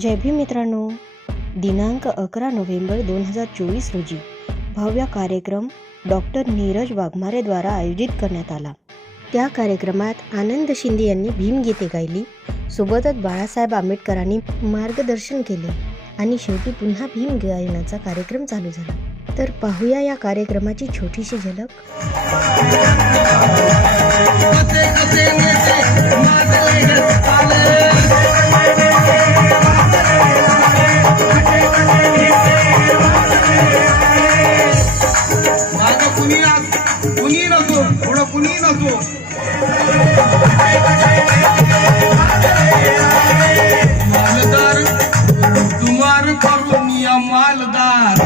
जय भीम मित्रांनो, दिनांक 11 नोव्हेंबर 2024 रोजी भव्य कार्यक्रम डॉक्टर नीरज वाघमारे द्वारा आयोजित करण्यात आला। त्या कार्यक्रमात आनंद शिंदे यांनी भीमगीते गायली, सोबतच बाळासाहेब आंबेडकरांनी मार्गदर्शन केले आणि शेवटी पुन्हा भीम गायनाचा कार्यक्रम चालू झाला। तर पाहूया या कार्यक्रमाची छोटीशी झलक। मालदार तुम्हार करुनिया मालदार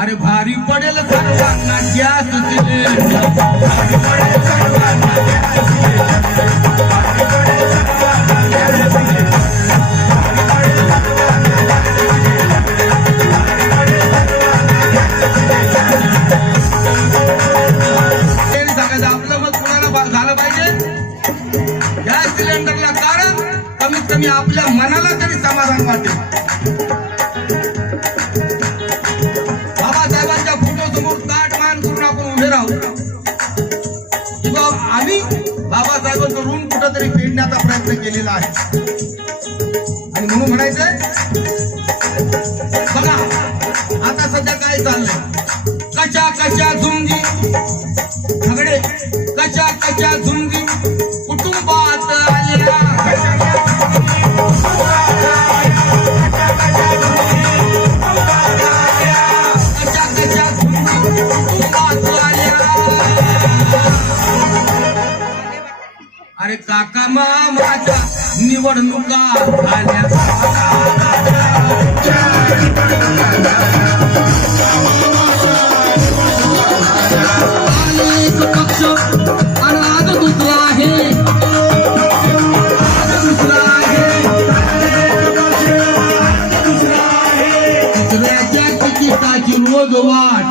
अरे भारी पडेल सर्वांना गॅस दिले, भारी पडेल सर्वांना सांगायचं आपलं मत कोणाला झालं पाहिजे गॅस सिलेंडरला, कारण कमीत कमी आपल्या मनाला तरी समाधान वाटेल। बाबासाहेबांच्या फोटो समोर ताट मान करून आपण उभे राहू किंवा आम्ही बाबासाहेबांचं ऋण कुठंतरी फेडण्याचा प्रयत्न केलेला आहे। आणि म्हणून म्हणायचंय बघा आता सध्या काय चाललंय, कचा कचा झुंजी सगळे कचा कचा झुंजी कुटुंबात आलेला, अरे काका मामाच्या निवडणुका झाल्या, एक पक्ष आणि आज दुसरा आहे, दुसऱ्याच्या तिकिटाची रोज वाट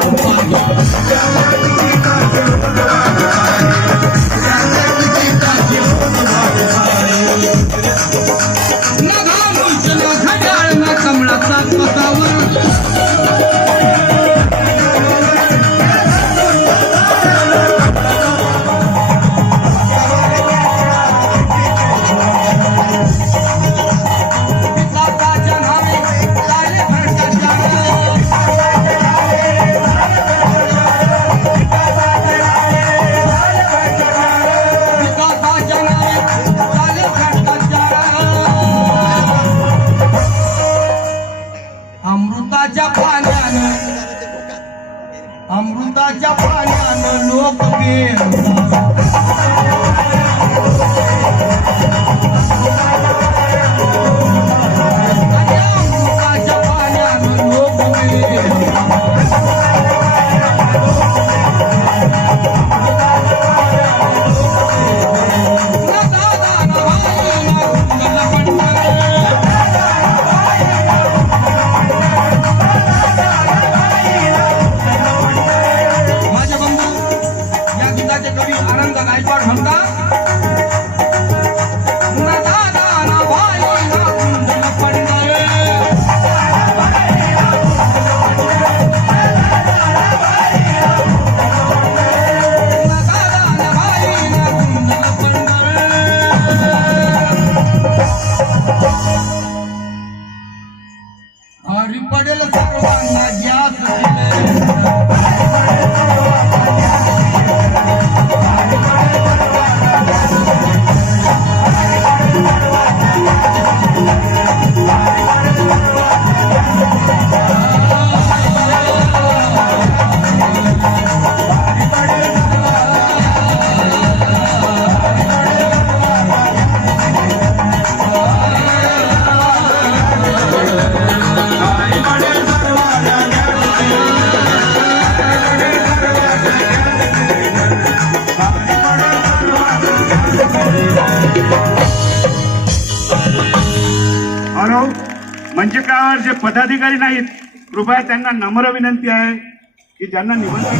कमळाचा पतावर अमृताच्या पाण्यानं लोक अमृताच्या पाण्यानं लोक कवी आनंद गायकवाड म्हणतात, हरी पडेल सर्वांना गॅस मंचकावर जे पदाधिकारी नाहीत, कृपया त्यांना नम्र विनंती आहे की ज्यांना निमंत्रण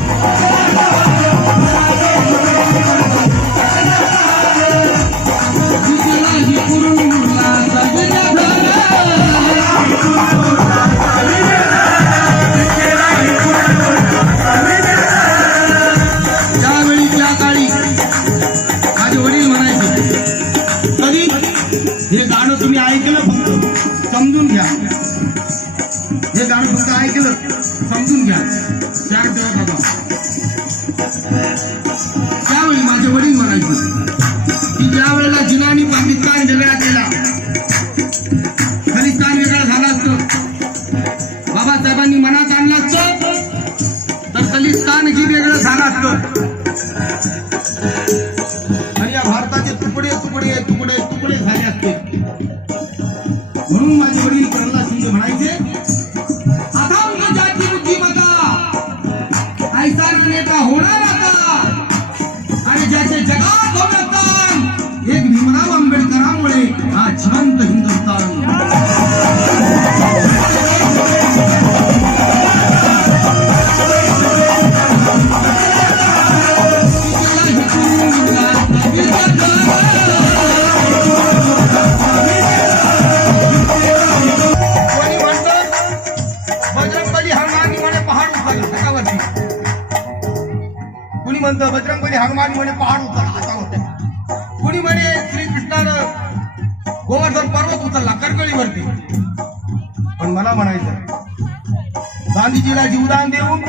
त्यावेळी त्या काळी माझे वडील म्हणायचे, कधी हे गाणं तुम्ही ऐकलं फक्त समजून घ्या, हे गाणं फक्त ऐकलं समजून घ्या, चार दिवस बाबा. त्यावेळी माझे वडील म्हणायचे की ज्या वेळेला जिनानी पाकिस्तान वेगळा केला, खलिस्तान वेगळा झाला असतं, बाबासाहेबांनी मनात आणलं असतं, तर खलिस्तान ही वेगळं झालं असतं आणि या भारताचे तुकडे तुकडे तुकडे तुकडे झाले असते. म्हणून माझे वडील प्रल्हाद शिंदे म्हणायचे, अथांग जाती बुद्धिमत्ता ऐसा नेता होणार आता, आणि ज्याचे जगात होणार एक भीमराव आंबेडकरांमुळे हा जिवंत हिंदुस्थान. कोणी म्हणतं बजरंगबली हनुमानी म्हणे पहाड उचलला हातावरती, कुणी म्हणतं बजरंगबली हनुमानी म्हणे पहाड उचलला हातावरती, कुणी म्हणे श्रीकृष्णानं गोवर्धन पर्वत उचलला करकळीवरती. पण मला म्हणायचं, गांधीजीला जीवदान देऊन,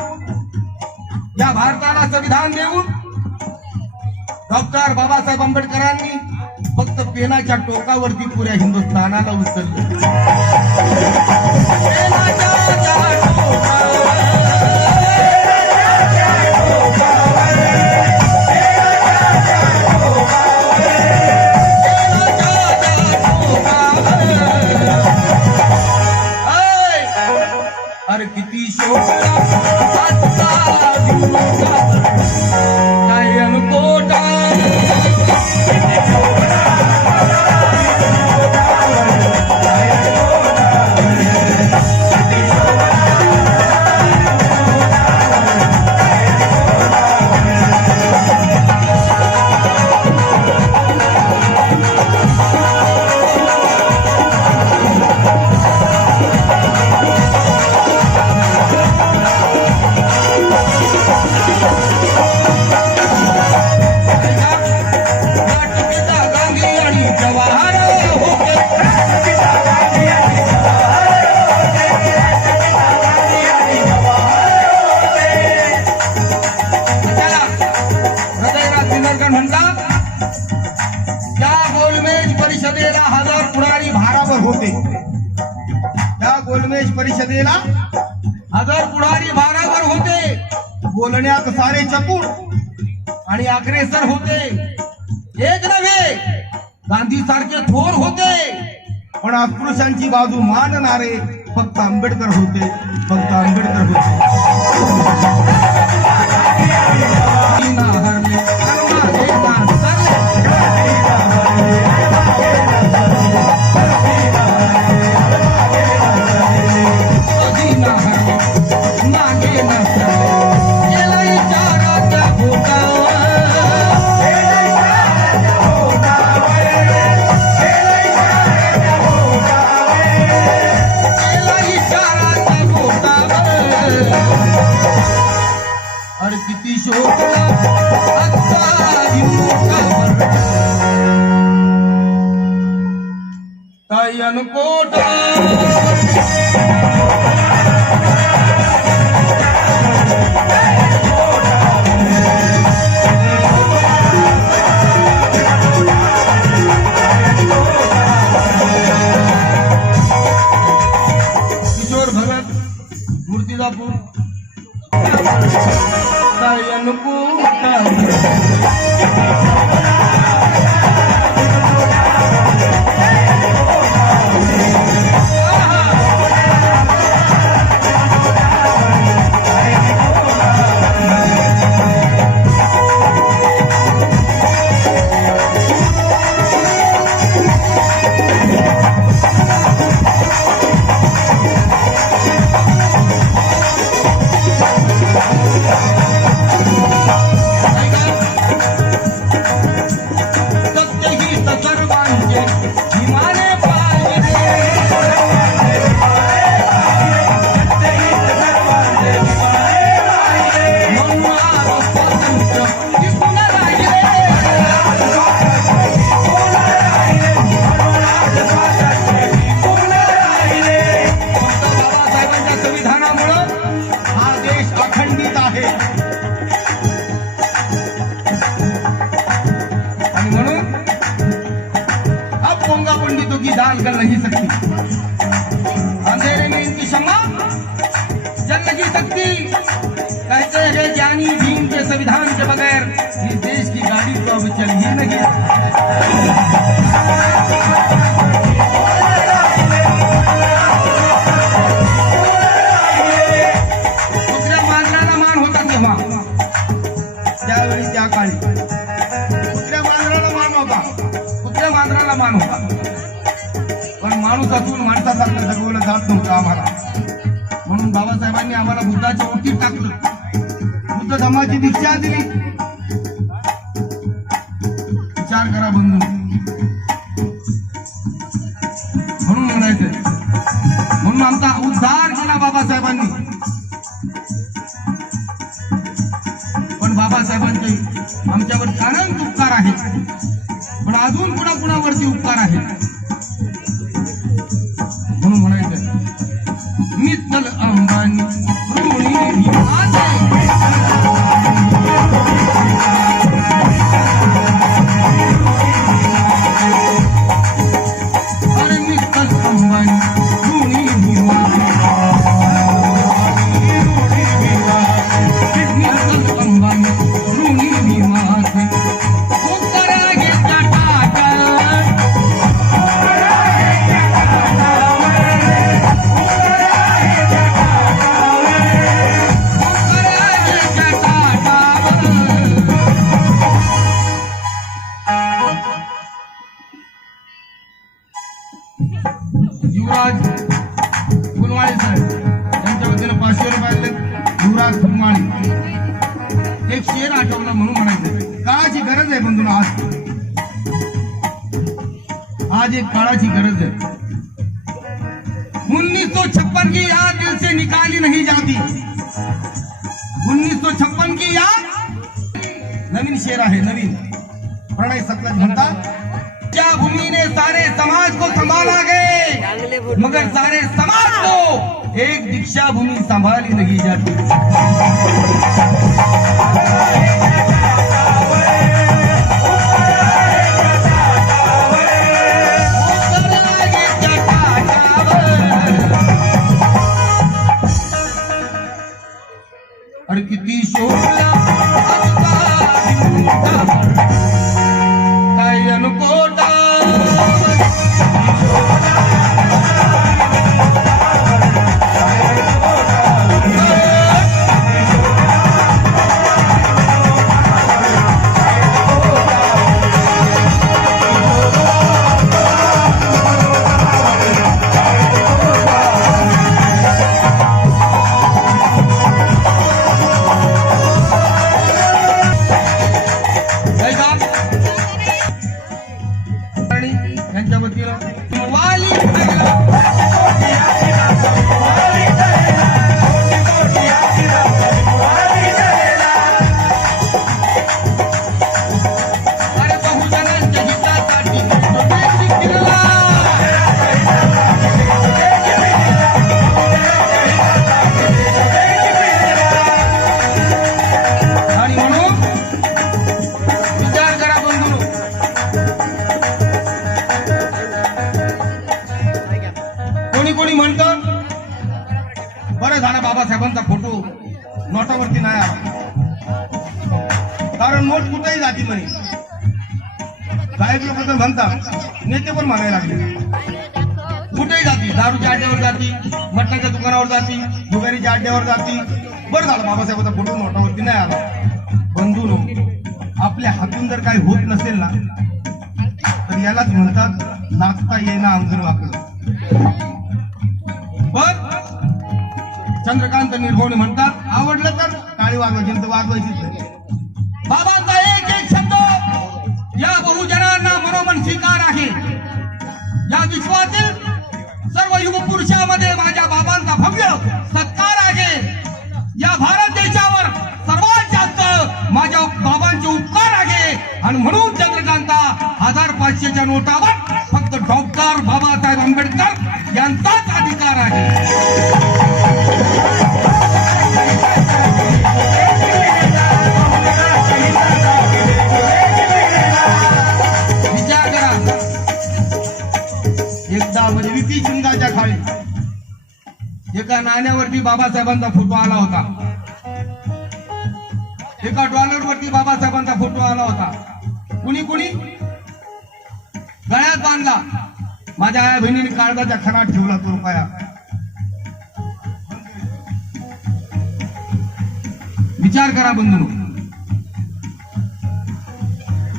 या भारताला संविधान देऊन, डॉक्टर बाबासाहेब आंबेडकरांनी फक्त पेनाच्या टोकावरती पुऱ्या हिंदुस्थानाला उचललं. पेनाच्या टोकावर, अरे किती शोभला आजचा दिवस, काय अनकोटा परिषदेला 1000 पुढारी भारावर होते. बोलण्यात सारे चतुर आणि अग्रेसर होते. एक नव्हे, गांधी सारखे थोर होते. पण अस्पृश्यांची बाजू मानणारे फक्त आंबेडकर होते, फक्त आंबेडकर होते. किती शोभला आजचा दिवस, काय अनकोटा किशोर भगत, मूर्तिजापूर, काय अनकोटा अकल नहीं सकती। अंधेरे में इनकी क्षमा जल नहीं सकती। कहते हैं ज्ञानी भीम के संविधान के बगैर इस देश की गाड़ी तो अब चल ही नहीं। कुत्र्या मांजराला मान होता तेव्हा, त्यावेळी त्या काळी कुत्र्या मांजराला मान होता, कुत्र्या मांजराला मान होता, पण माणूस असून माणसासारखं जगवलं जात नव्हतं आम्हाला. म्हणून बाबासाहेबांनी आम्हाला बुद्धाच्या ओटीत टाकलं, बुद्ध धम्माची दीक्षा दिली. विचार करा बंधू, म्हणून म्हणायचं, म्हणून आमचा उद्धार केला बाबासाहेबांनी. पण बाबासाहेबांचे आमच्यावर अनंत उपकार आहेत, पण अजून कुणाकुणावरती उपकार आहेत. म्हणून म्हणायचं, मित्तल अंबानी ऋणी भीमाचे. अरे मित्तल अंबानी ऋणी भीमाचे, मित्तल अंबानी ऋणी भीमाचे. उत्तरा घेतला टाका, युवराज फुलमाळी साहेब यांच्या वतीनं 500 रुपये दिले. युवराज फुलमाळी एक शेर आठवला म्हणून म्हणायचं, काळाची गरज आहे बंधू. आज एक काळाची गरज आहे. 1956 की याद दिल से निकाली नहीं जाती. 1956 की याद. नवीन शेर आहे, नवीन. प्रणय सतलज म्हणतात, क्या भूमि ने सारे समाज को संभाला गए, मगर सारे समाज को एक दीक्षा भूमि संभाली नहीं जाती. अरे किती शोभला काय अनकोटा. यांच्या वतीनं वाली अरे बहुजनांच्या हितासाठी आणि म्हणून विचार करा बंधू, कोणी म्हणतं बरं झालं बाबासाहेबांचा फोटो नोटावरती नाही आला, कारण नोट कुठेही जाती म्हणे. साहेब लोक तर म्हणतात, नेते पण म्हणायला लागले, कुठेही जाती. दारूच्या अड्ड्यावर जाती, मटणाच्या दुकानावर जाती, जुगारीच्या अड्ड्यावर जाती. बरं झालं बाबासाहेबांचा फोटो नोटावरती नाही आला. बंधूनो, आपल्या हातून जर काही होत नसेल ना, तर यालाच म्हणतात नाचता येईना आमचं वाकलं. पण चंद्रकांत निर्भवणे म्हणतात, आवडलं तर टाळी वाजवायची, तर वाजवायचीच नाही. बाबांचा एक एक शब्द या बहुजनांना मनोमन स्वीकार आहे. या विश्वातील सर्व युगपुरुषामध्ये माझ्या बाबांचा भव्य सत्कार आहे. या भारत देशावर सर्वात जास्त माझ्या बाबांचे उपकार आहे. आणि म्हणून चंद्रकांता 1500च्या नोटावर फक्त डॉक्टर बाबासाहेब आंबेडकर यांचाच अधिकार आहे. विचार करा, एकदा वरती बाबासाहेबांचा फोटो आला होता, एका डॉलर वरती बाबासाहेबांचा फोटो आला होता. कुणी कुणी गळ्यात बांधला. माझ्या आया बहिणीने काळजाच्या खणात ठेवला तो रुपया. विचार करा बंधू,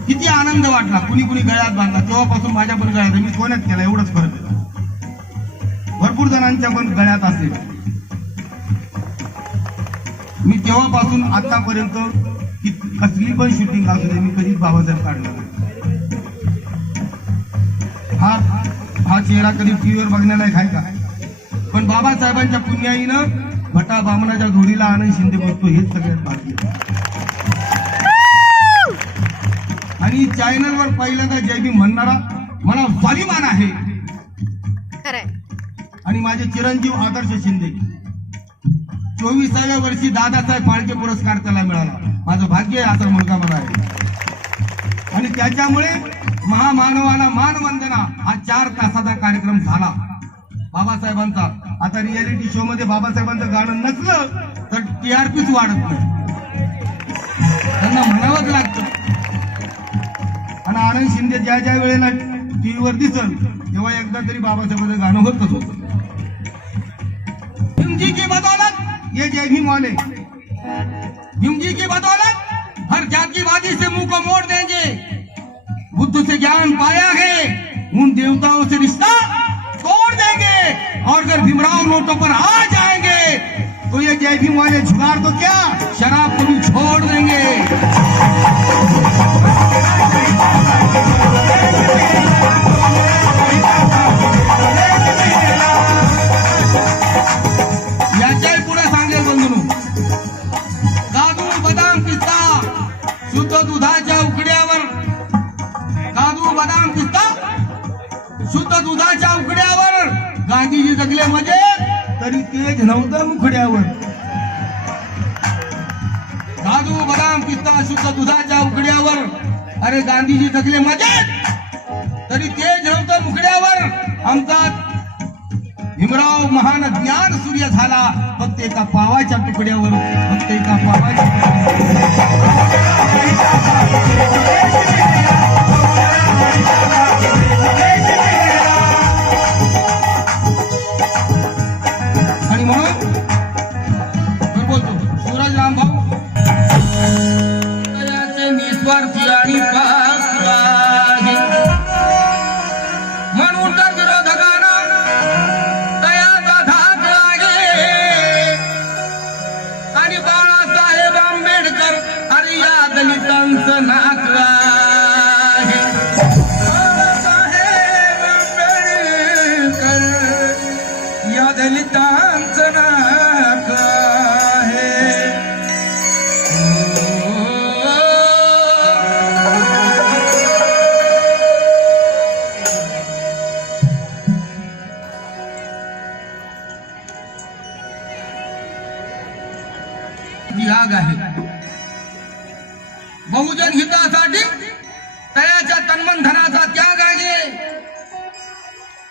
किती आनंद वाटला. कुणी कुणी गळ्यात बांधला. तेव्हापासून माझ्या पण गळ्यात, मी सोन्यात केला, एवढंच फरक आहे. भरपूर जणांच्या पण गळ्यात असेल. मी तेव्हापासून आतापर्यंत कसली पण शूटिंग असू दे, मी कधीच बाबासाहेब काढला नाही. हा चेहरा कधी टीव्हीवर बघण्याला आहे का? पण बाबासाहेबांच्या पुण्याईनं भटा बामणाच्या जोडीला आनंद शिंदे बसतो, हेच सगळ्यात भाग्य. आणि चॅनलवर पहिल्यांदा जय भीम म्हणणारा मला स्वाभिमान आहे. आणि माझे चिरंजीव आदर्श शिंदे 24व्या वर्षी दादासाहेब फाळके पुरस्कार त्याला मिळाला. माझं भाग्य आहे, आता मुलगा मला आहे. आणि त्याच्यामुळे महामानवाला मानवंदना हा 4 तासाचा कार्यक्रम झाला बाबासाहेबांचा. आता रियालिटी शो मध्ये बाबासाहेबांचं गाणं नसलं तर TRPच वाढत नाही, त्यांना म्हणावंच लागतं. आणि आनंद शिंदे ज्या ज्या वेळेला टीव्हीवर दिसल तेव्हा एकदा तरी बाबासाहेबांचं गाणं होतच होतं. भीमजी की बदौलत ये जय भीम वाले, भीमजी की बदौलत हर जातिवादी से मुंह को मोड़ देंगे. बुद्ध से ज्ञान पाया है, उन देवताओं से रिश्ता तोड़ देंगे. और अगर भीमराव नोटों पर आ जाएंगे तो ये जय भीम वाले जुगाड़ तो क्या, शराब को भी छोड़ देंगे. याच्याही पुढे सांगेल बंधू, काजू बदाम पिस्ता शुद्ध दुधाच्या उकड्यावर, काजू बदाम पिस्ता शुद्ध दुधाच्या उकड्यावर गांधीजी जगले म्हणजे तरी तेज नव्हतं मुखड्यावर. काजू बदाम पिस्ता शुद्ध दुधाच्या उकड्यावर, अरे गांधीजी जगले म्हणजे तरी तेज नव्हतं मुखड्यावर. आमचा भीमराव महान ज्ञान सूर्य झाला फक्त एका पावाच्या तुकड्यावर, फक्त एका पावाच्या. आणि म्हणून मी बोलतो सूरज रामभाऊ निस्वार्थी आणि म्हणून तर विरोधकांना दयाचा धाक आहे. आणि बाळासाहेब आंबेडकर अरे या दलितांचं नाक आहे. बाळासाहेब आंबेडकर या दलितांचं नाक आहे. त्याग आहे बहुजन हितासाठी तयाच्या तन्मनधनाचा त्याग आहे.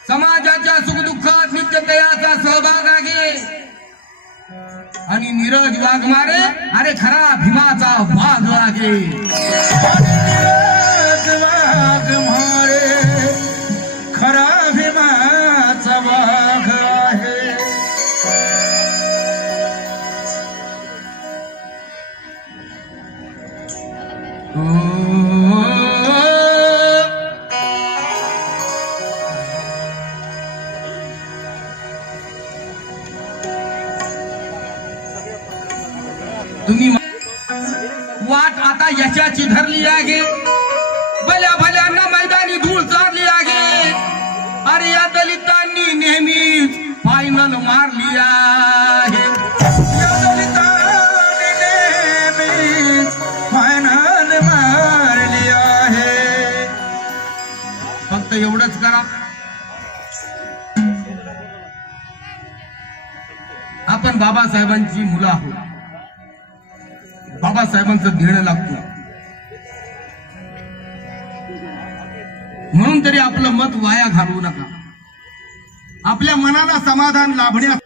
समाजाच्या सुखदुःखात नित्य तयाचा सहभाग आहे. आणि नीरज वाघमारे अरे खरा भीमाचा वाघ आहे. नीरज वाघमारे खरा भीमाचा वाघ आहे. तुम्ही वाट आता यशाची धरली आहे. भल्या भल्यांना मैदानी धूळ चारली आहे. अरे या दलितांनी नेहमीच फायनल मारली आहे. या दलितांनी नेहमीच फायनल मारली आहे. फक्त एवढंच करा, आपण बाबासाहेबांची मुलं आहोत. बाबासाहेबांचं देणं लागतं. म्हणून तरी आपलं मत वाया घालवू नका. आपल्या मनाला समाधान लाभण्यास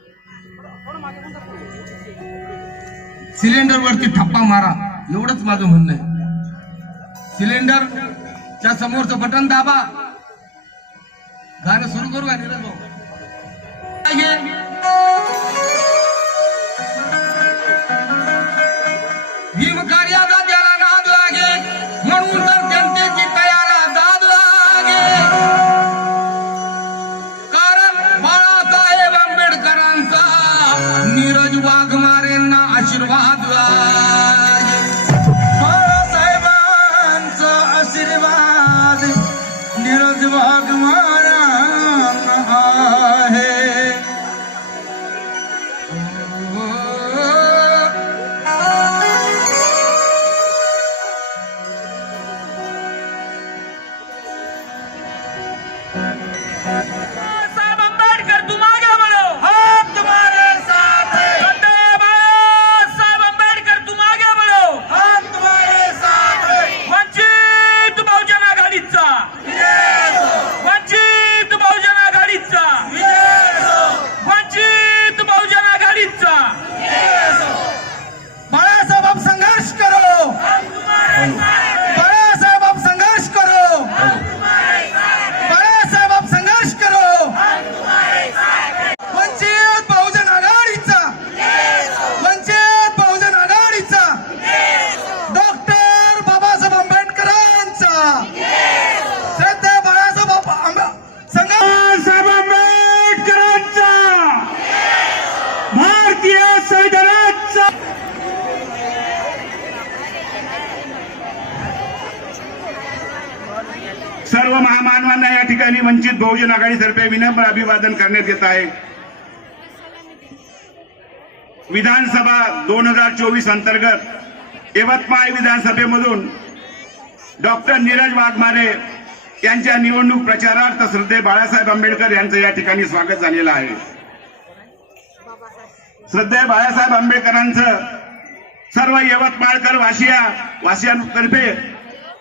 सिलेंडर वरती ठप्पा मारा, एवढंच माझं म्हणणं आहे. सिलेंडरच्या समोरचं बटन दाबा. गाणं सुरू करू का नीरज भाऊ? भीम कार्याचा त्याला नाद लागे, म्हणून तर जनतेची तयाला दाद लागे. कारण बाळासाहेब आंबेडकरांचा नीरज वाघमारेंना आशीर्वाद लागे. बाळासाहेबांचा आशीर्वाद नीरज वाघमारांना आहे. साहब अंबेडकर तुम आगे बढ़ो, हम तुम्हारे साथ हैं. साहब अंबेडकर तुम आगे बढ़ो, हम तुम्हारे साथ हैं. वंचित बहुजन आघाडीचा, वंचित बहुजन आघाडीचा, वंचित बहुजन आघाडीचा. बाळासाहेब आप संघर्ष करो, बाळासाहेब आप संघर्ष करो, बाळासाहेब आप संघर्ष करो. वंचित बहुजन आघाडीचा, वंचित बहुजन आघाडीचा, डॉक्टर बाबासाहेब आंबेडकरांचा श्रद्धेय बाळासाहेब संघर्ष. बाबासाहेब आंबेडकरांचा, भारतीय संविधानाचा. सर्व महामानवांना या ठिकाणी वंचित बहुजन आघाडीतर्फे विनम्र अभिवादन करण्यात येत आहे. विधानसभा 2024 अंतर्गत यवतमाळ विधानसभेमधून डॉक्टर नीरज वाघमारे यांच्या निवडणूक प्रचारार्थ श्रद्धेय बाळासाहेब आंबेडकर यांचं या ठिकाणी स्वागत झालेलं आहे. श्रद्धेय बाळासाहेब आंबेडकरांचं सर्व यवतमाळकर वासियांतर्फे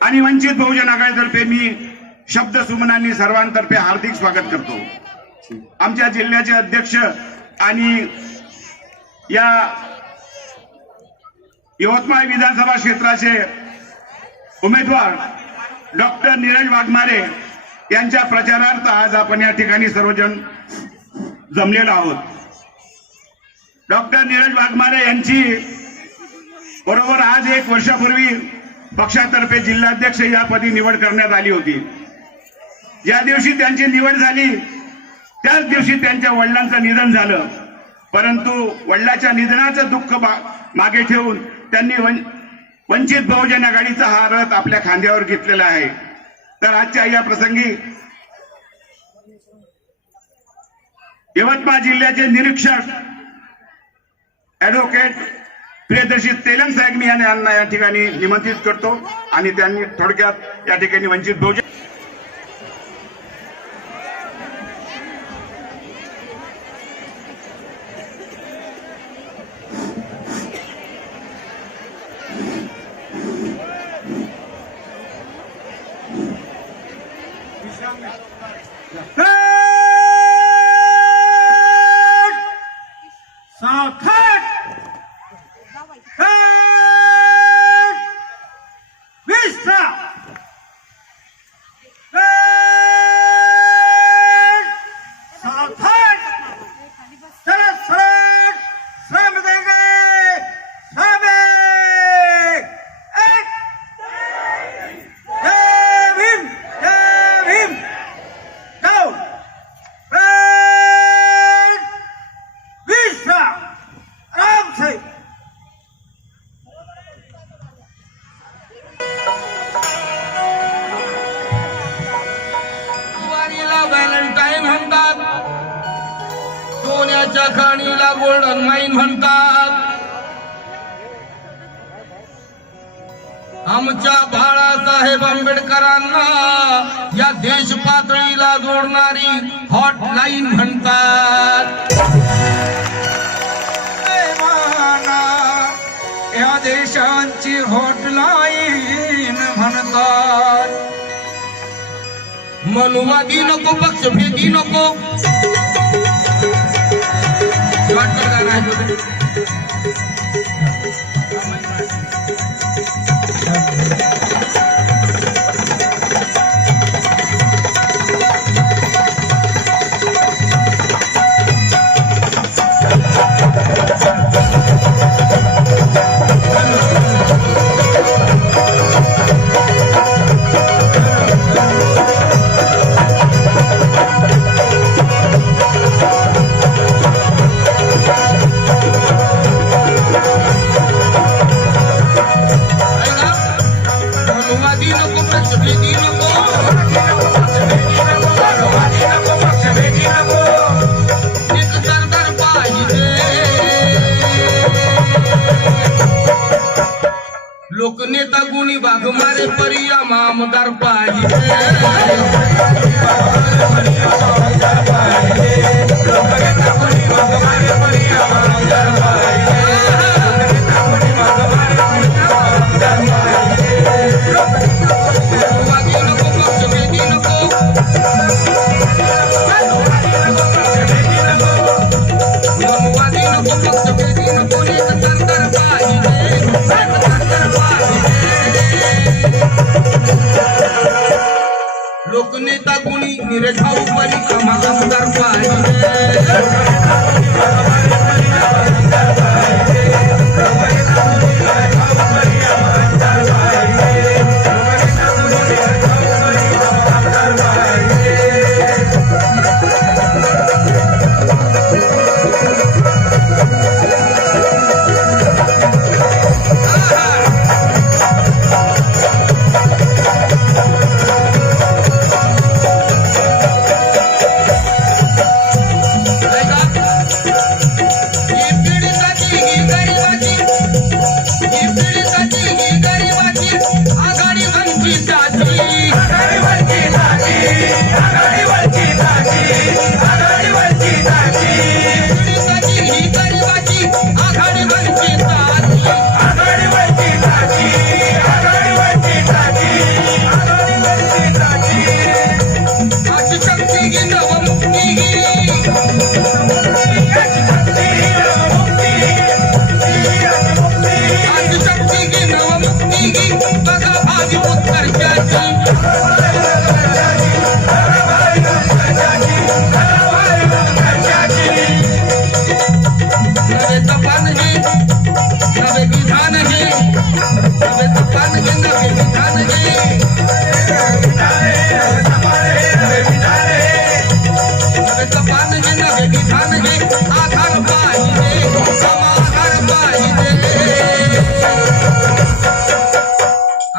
आणि वंचित बहुजन आघाडीतर्फे मी शब्द सुमनांनी सर्वांतर्फे हार्दिक स्वागत करतो. आमच्या जिल्ह्याचे अध्यक्ष आणि या यवतमाळ विधानसभा क्षेत्राचे उमेदवार डॉक्टर नीरज वाघमारे यांच्या प्रचारार्थ आज आपण या ठिकाणी सर्वजण जमलेलो आहोत. डॉक्टर नीरज वाघमारे यांची बरोबर आज 1 वर्षापूर्वी पक्षातर्फे जिल्हाध्यक्ष या पदी निवड करण्यात आली होती. ज्या दिवशी त्यांची निवड झाली त्याच दिवशी त्यांच्या वडिलांचं निधन झालं. परंतु वडिलांच्या निधनाचं दुःख मागे ठेवून त्यांनी वंचित बहुजन आघाडीचा हा रथ आपल्या खांद्यावर घेतलेला आहे. तर आजच्या या प्रसंगी यवतमाळ जिल्ह्याचे निरीक्षक ऍडव्होकेट प्रियदर्शी तेलंग साहेब मी यांना या ठिकाणी निमंत्रित करतो आणि त्यांनी थोडक्यात या ठिकाणी वंचित बहुजन व्हॅलेंटाईन म्हणतात, सोन्याच्या खाणीला गोल्डन माईन म्हणतात. आमच्या बाळासाहेब आंबेडकरांना या देश पातळीला जोडणारी हॉटलाईन म्हणतात. या देशांची हॉटलाईन म्हणतात. मनुवादी नको, पक्षभेदी नको. लोकनेता गुणी वाघमारे परिया आमदार पाहिजे वागी नको पक्षभेदी नको वागी नको पक्षभेदी नको एक सरकार पाहिजे लोकनेता गुणी नीरज भाऊ परी आमदार पाहिजे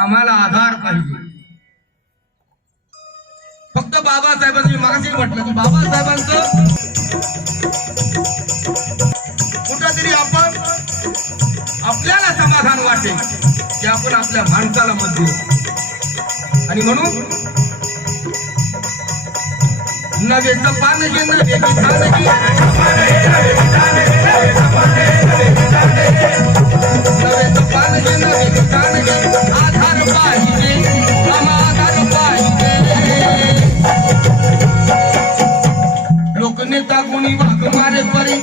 आम्हाला आधार पाहिजे. फक्त बाबासाहेबांनी मागाशी म्हटलं की बाबासाहेबांचं कुठंतरी आपण आपल्याला समाधान वाटेल की आपण आपल्या माणसाला मत देऊ. आणि म्हणून नवेचं पान घे नवे विधान घे नवेचं पान घे नवे विधान घे आधार पाहिजे आधार पाहिजे. लोकनेता गुणी वाघमारे परी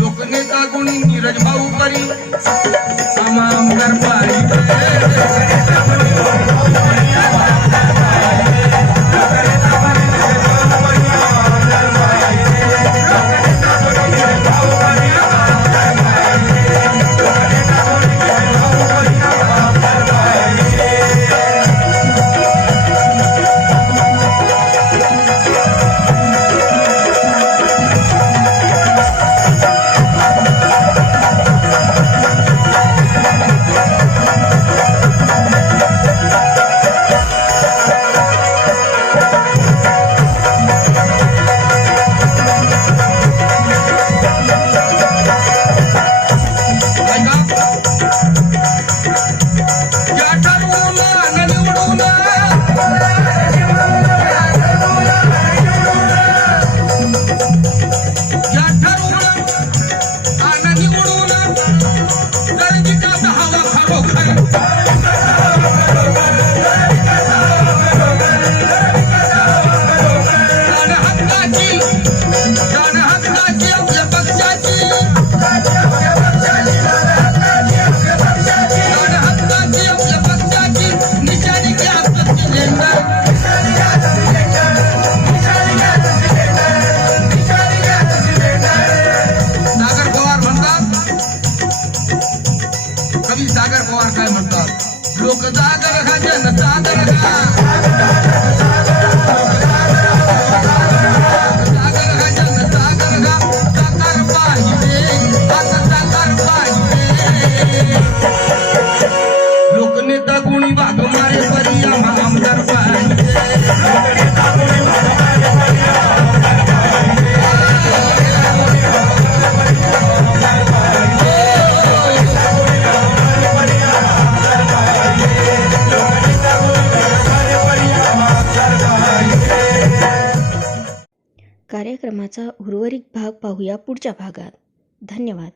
लोकनेता गुणी नीरज भाऊ परी आमदार पाहिजे. सागर पवार काय म्हणतात, लोक जागर खा जन जागर खा सागर खा जन सागर खा साकार पाहिजे आता साकार पाहिजे. लोकनेता गुणी वाघमारे परी आमदार पाहिजे. पुढच्या भागात. धन्यवाद.